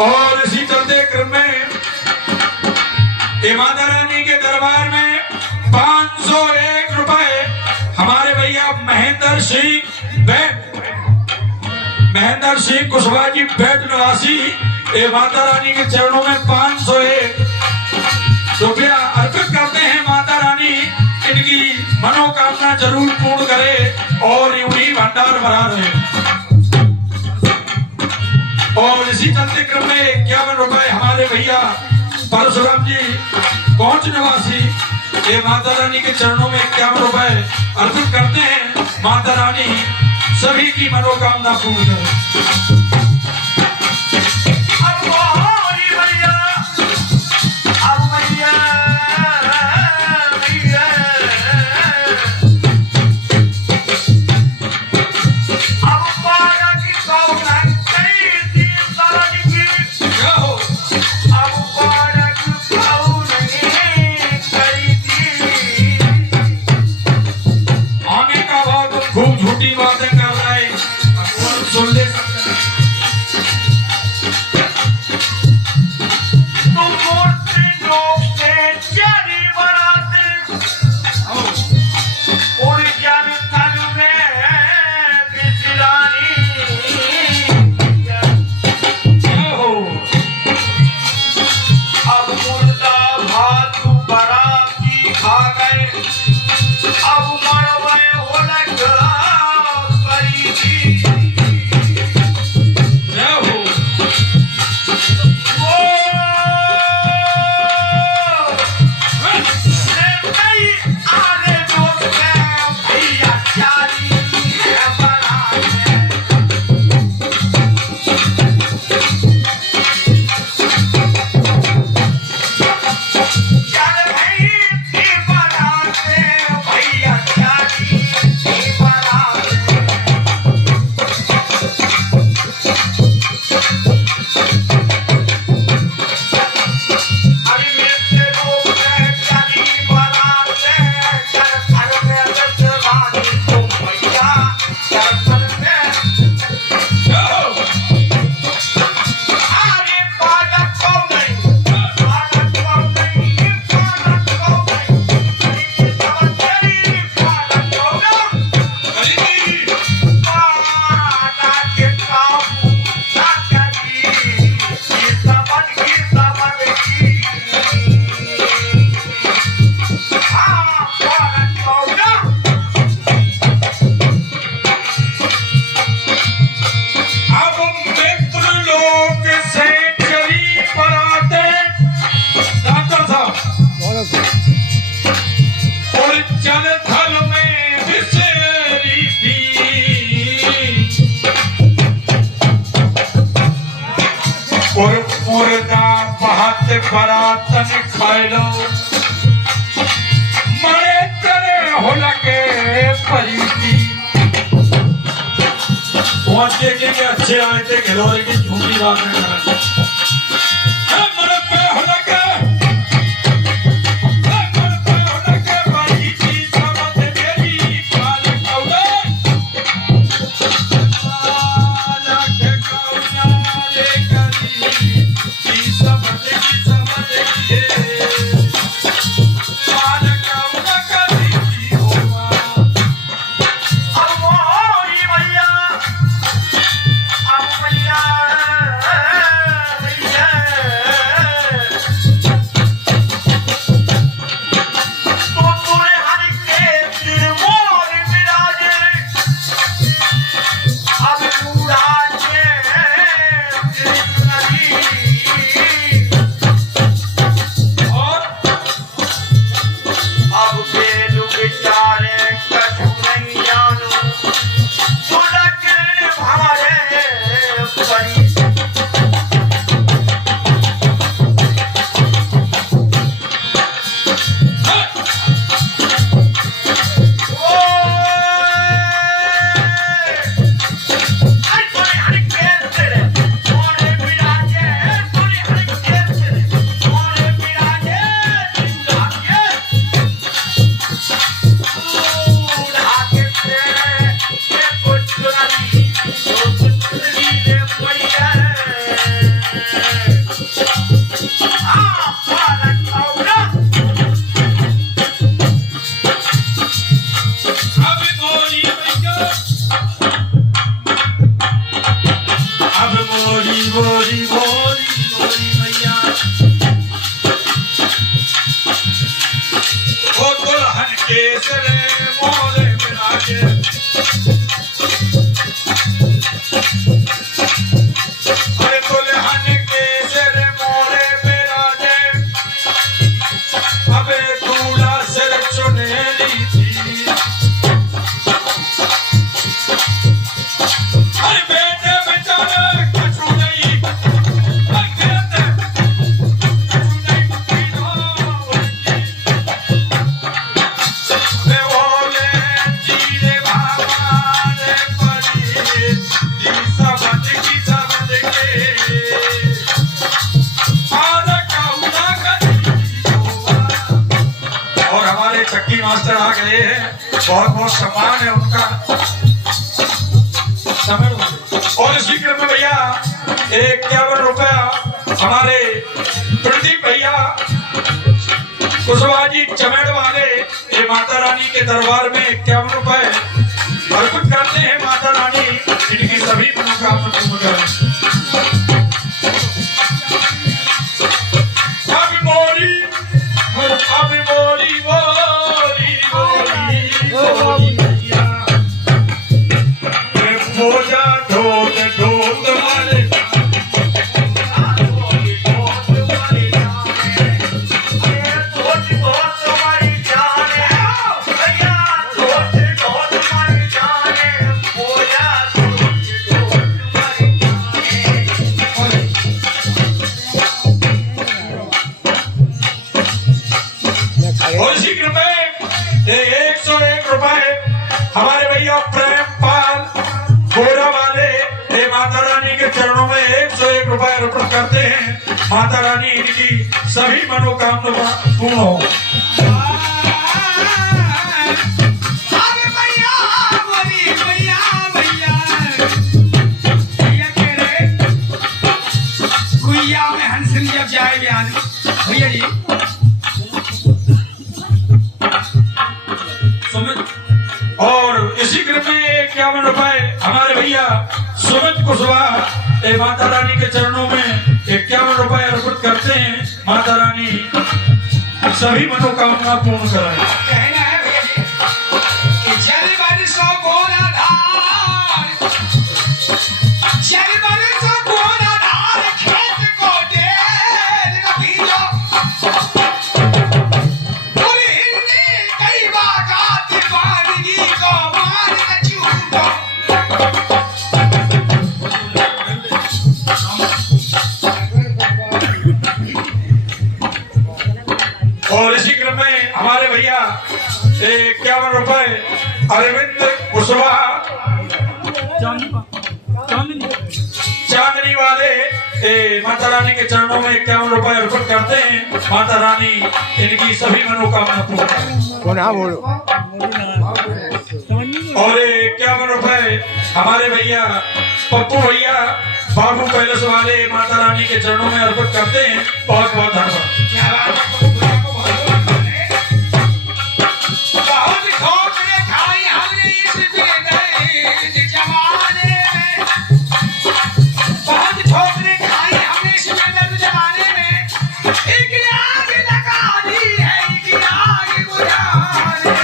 और इसी चलते क्रम में माता रानी के दरबार में 501 रुपए हमारे भैया महेंद्र सिंह कुशवाहा जी बैठ निवासी माता रानी के चरणों में 501 रुपया अर्पित करते हैं। माता रानी इनकी मनोकामना जरूर पूर्ण करे और यूं ही भंडार भरा रहे। और इसी चलते क्रम में 51 रुपए हमारे भैया परशुराम जी पहुंच निवासी ये माता रानी के चरणों में 51 रुपए अर्पित करते हैं। माता रानी सभी की मनोकामना पूर्ण करे। खूब झूठी बातें कर रहा है, सुन ले तुम मूर्ति लोग से चली बनाते और ज्ञान तन में बिजलानी अब मुर्दा भात बरा की खा गए अब मरवे हो लगा बरातन खाइलो मरे तेरे हो लगे परीती पहुंचे के अच्छे आए थे घिलौरे की झूठी बातें कर मरे पे हो लगे अब भैया बोली बोली बोली मैया ओ दुल्हन के सिरे मोरे विराजे अरे दुल्हन के सिरे मोरे विराजे अबे दूल्हा सिर चुनेली थी अरे बेटे बेचारे कछु नहीं चक्की मास्टर आ गए हैं बहुत बहुत सम्मान है उनका और इसी क्रम में भैया 51 रुपया हमारे प्रदीप भैया कुशवाहा जी चमेड़ वाले ये माता रानी के दरबार में 51 रुपए अर्पित करते हैं माता रानी इनकी सभी मनोकामना पूर्ण करें अभी मोरी भोजा ढोल ढोल मारे और इसी क्रम में 101 रुपए हमारे भैया प्रेमपाल गोरा वाले ये माता रानी के चरणों में 101 रुपए अर्पित करते हैं माता रानी इनकी सभी मनोकामना पूर्ण हो जब जाए बयान भैया जी और इसी क्रम में 51 रुपए हमारे भैया सुमित कुशवाहा माता रानी के चरणों में 51 रुपए अर्पित करते हैं माता रानी सभी मनोकामना पूर्ण कराए कहना है भैया जी कि जल बरसो गोरा धार जल बरसो गोरा धार खेत को ढेर बीजो पूरी हिंदी कई बागात बादगी को मार न छूटो और इसी क्रम में हमारे भैया 51 रुपए अरविंद कुशवाहा चांदनी वाले माता रानी के चरणों में 51 रुपए अर्पित करते हैं माता रानी इनकी सभी मनोकामना पूर्ण करें और 51 रुपए हमारे भैया पप्पू भैया बाबू पैलेस वाले माता रानी के चरणों में अर्पित करते हैं बहुत बहुत धन्यवाद क्या बात है बहुत ठोकरे खाई हमने इस बेदर्द जमाने में बहुत ठोकरे खाई हमने इस बेदर्द जमाने में एक आग लगा दी है एक आग बुझाने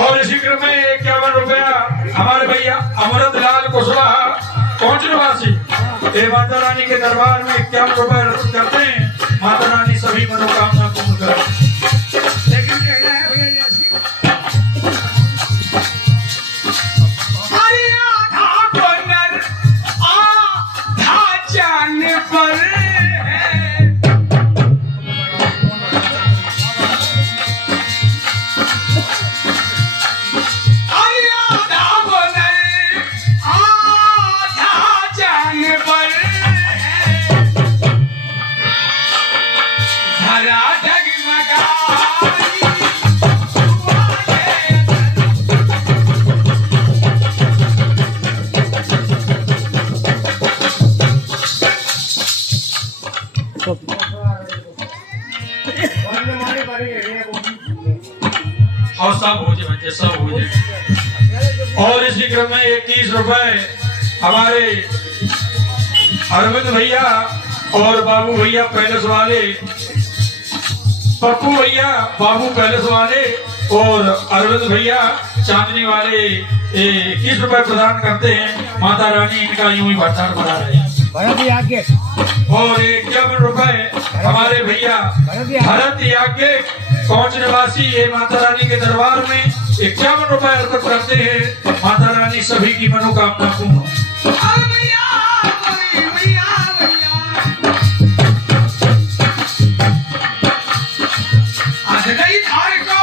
और इसी क्रम में 51 रुपया हमारे भैया अमृतलाल कुशवाहा पहुंच निवासी माता रानी के दरबार में 51 रुपए अर्पित करते हैं माता रानी सभी मनोकामना पूर्ण करें लेकिन कहना है भैया जैसी अरे आधा बनर आधा जान पर है अरे आधा बनर आधा जान पर है और सब हो जाए बच्चे, सब हो जाए। और इसी क्रम में 21 रुपए हमारे अरविंद भैया और बाबू भैया पैलेस वाले, पप्पू भैया बाबू पैलेस वाले और अरविंद भैया चांदनी वाले 21 रुपए प्रदान करते हैं। माता रानी इनका यूं ही भंडार बना रहे हैं। और 51 रुपए हमारे भैया भरत याज्ञ कौच निवासी ये माता रानी के दरबार में 51 रुपए अर्पित करते हैं। माता रानी सभी की मनोकामना पूर्ण हो। आज गई धार को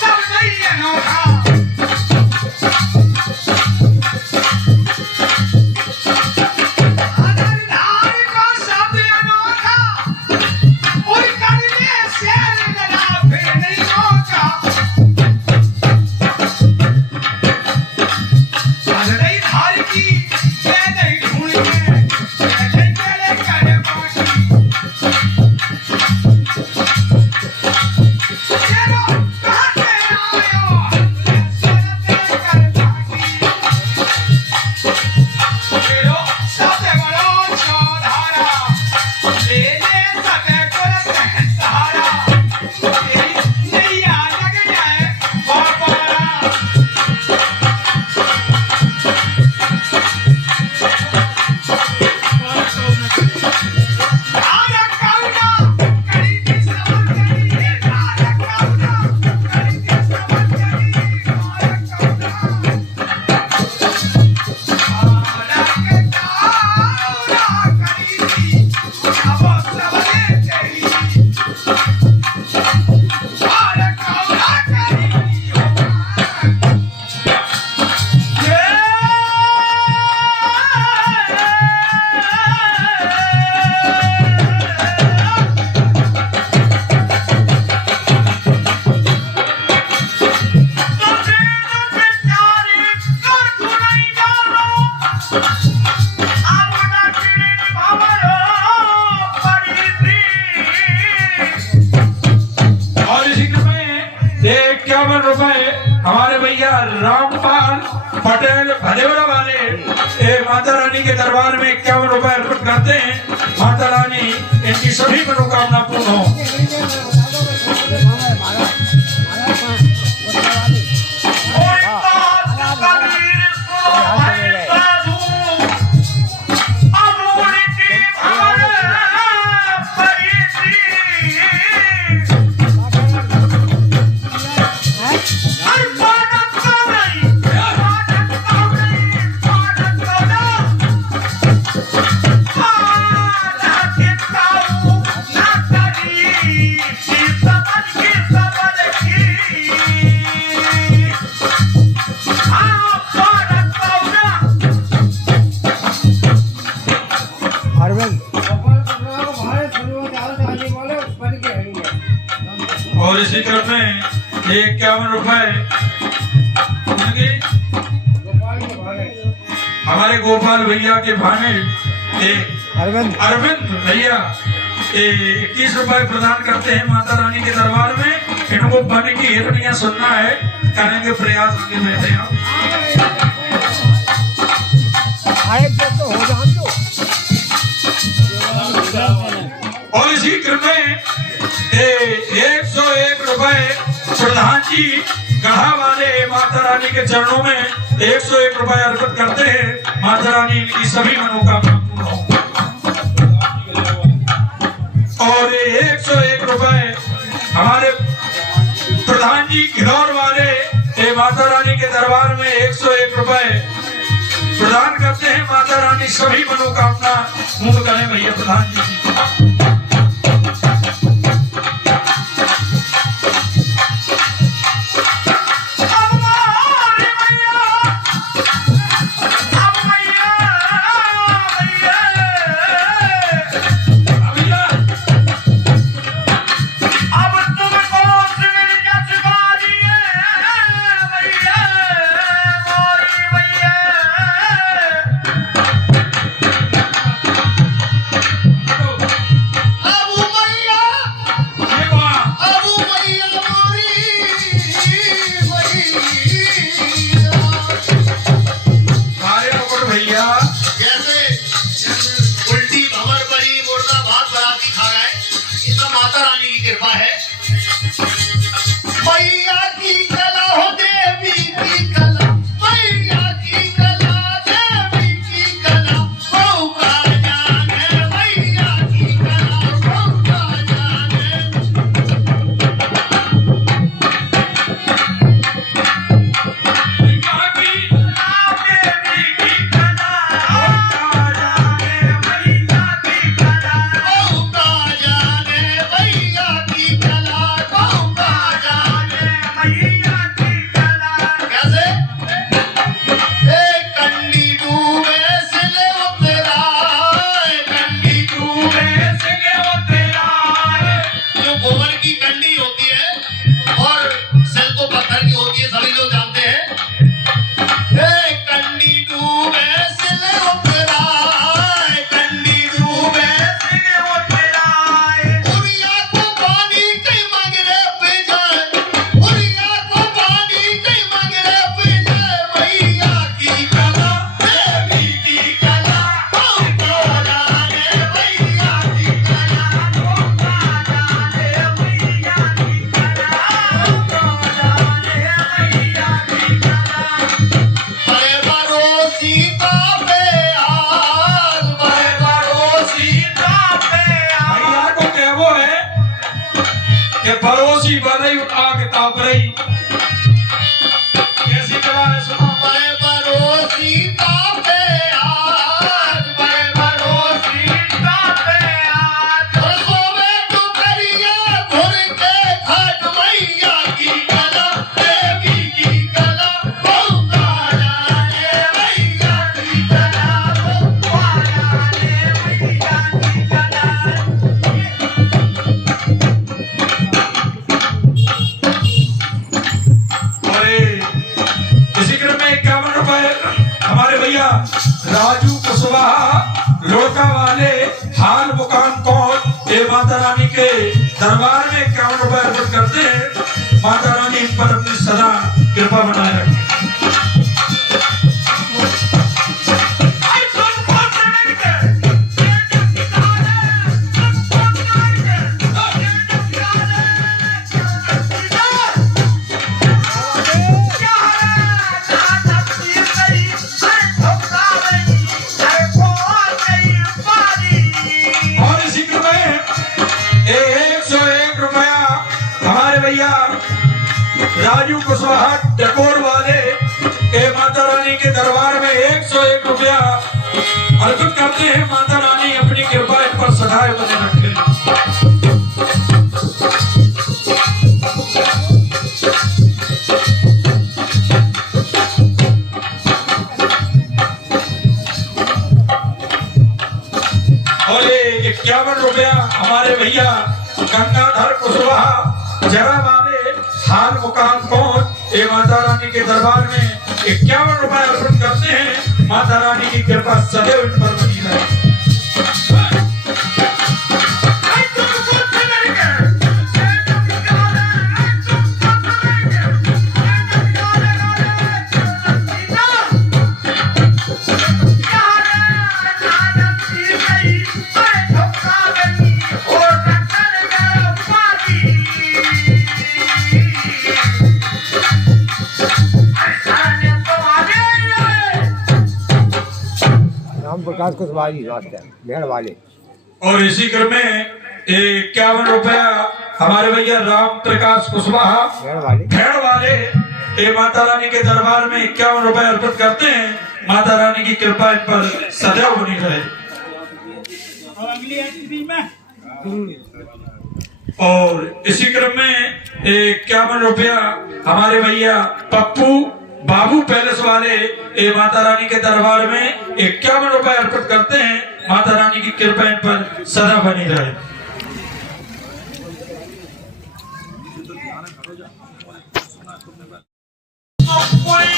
सब गई अनोखा, हमारे भैया रामपाल पटेल भदेवरा वाले माता रानी के दरबार में 51 रुपए अर्पित करते हैं। माता रानी इनकी सभी मनोकामना पूर्ण हो। और इसी क्रम में 51 रुपए हमारे गोपाल भैया के भाने अरविंद भैया 21 रुपए प्रदान करते हैं माता रानी के दरबार में। इनको बन की हिरनियां सुनना है, करेंगे प्रयास आगे बैठे आप। और इसी क्रम में 101 रुपए प्रधान जी गढ़ा वाले माता रानी के चरणों में 101 रुपए अर्पित करते हैं। माता रानी इनकी सभी मनोकामना पूर्ण हो। और 101 रुपए हमारे प्रधान जी घिरौर वाले माता रानी के दरबार में 101 रुपए प्रदान करते हैं। माता रानी सभी मनोकामना पूर्ण करें भैया प्रधान जी की। कृपा है। मैया की कला हो देवी की कला, मैया की कला देवी की कला, मौका जाने मैया की कला, मौका जाने। मौका जाने मैया की कला, मौका जाने। कैसे? ए कंडी डूबे सिले उतरा, कंडी डूबे सिले उतरा। जो गोबर की कंडी होती है और सिल तो पत्थर की होती है, सभी लोग जानते हैं। ए कंडी डूबे सिले उतरा, कंडी डूबे सिले उतरा। उड़िया को पानी कई मगरे पे जाए, उड़िया को पानी कई मगरे पे जाए। मैया की कला देवी की कला, मौका जाने मैया की कला, मौका जाने मैया की कला, मौका जाने मैया की कला। बड़े बड़ो सीता पे आग, बड़े बड़ो सीता पे आग। भैया को कहवो है कि पड़ोसी बरई आग ताप रही। कैसी जवान है सुनो। बड़े बड़ो सीता पे आग, बड़े बड़ो सीता पे आग। रसों में टुकड़िया घुर के खाट, मैया की कला देवी की कला, मौका जाने मैया की कला, मौका जाने मैया की कला। और इसी क्रम में 51 रुपए हमारे भैया राजू कुशवाहा लोड़का वाले हाल मुकाम कौन ये माता रानी के दरबार में 51 रुपए अर्पित करते हैं। माता रानी इन पर अपनी सदा कृपा बनाए रखे। और इसी क्रम में 101 रुपया हमारे भैया राजू कुशवाहा डकोर वाले ए माता रानी के दरबार में 101 रुपया अर्पित करते हैं। माता रानी अपनी कृपा इन पर सदाए बने रखे। और ये 51 रुपया हमारे भैया गंगाधर कुशवाहा जरा वाले हाल मुकाम कौन ये माता रानी के दरबार में 51 रुपए अर्पित करते हैं। माता रानी की कृपा सदैव इन पर बनी रहे। राम प्रकाश कुशवाहा जी भेड़ वाले। और इसी क्रम में 51 रुपया हमारे भैया राम प्रकाश कुशवाहा भेड़ वाले ये माता रानी के दरबार में 51 रुपए अर्पित करते हैं। माता रानी की कृपा इन पर सदैव बनी रहे। और इसी क्रम में 51 रुपया हमारे भैया पप्पू बाबू पैलेस वाले ये माता रानी के दरबार में 51 रुपए अर्पित करते हैं। माता रानी की कृपा इन पर सदा बनी रहे। कोई